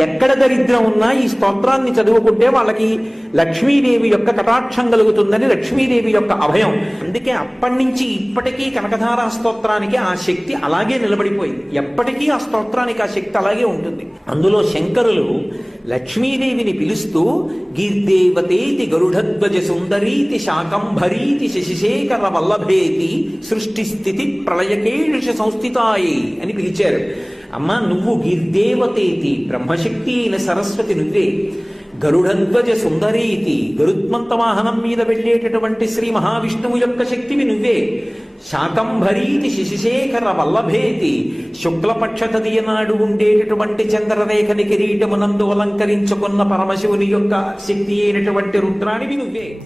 ఎక్కడ దరిద్రం ఉన్నా ఈ స్తోత్రాన్ని చదువుకుంటే వాళ్ళకి లక్ష్మీదేవి యొక్క కటాక్షం కలుగుతుందని లక్ష్మీదేవి యొక్క అభయం. అందుకే అప్పటి నుంచి ఇప్పటికీ కనకధారా స్తోత్రానికి ఆ శక్తి అలాగే నిలబడిపోయింది. ఎప్పటికీ ఆ స్తోత్రానికి ఆ శక్తి అలాగే ఉంటుంది. అందులో శంకరులు లక్ష్మీదేవిని పిలుస్తూ గీర్దేవతేతి గరుడధ్వజ సుందరీతి శాకంభరీతి శశిశేఖర వల్లభేతి సృష్టి స్థితి ప్రళయకేష సంస్థితాయి అని పిలిచారు. అమ్మ నువ్వు గీర్దేవతేతి బ్రహ్మశక్తి అయిన సరస్వతి నువ్వే. గరుడధ్వజ సుందరీతి గరుత్మంత వాహనం మీద వెళ్ళేటటువంటి శ్రీ మహావిష్ణువు యొక్క శక్తివి నువ్వే. శాకంభరీతి శశిశేఖర వల్లభేతి శుక్లపక్ష నాడు ఉండేటటువంటి చంద్రరేఖని కిరీటమునందు అలంకరించుకున్న పరమశివుని యొక్క శక్తి అయినటువంటి రుద్రానివి నువ్వే.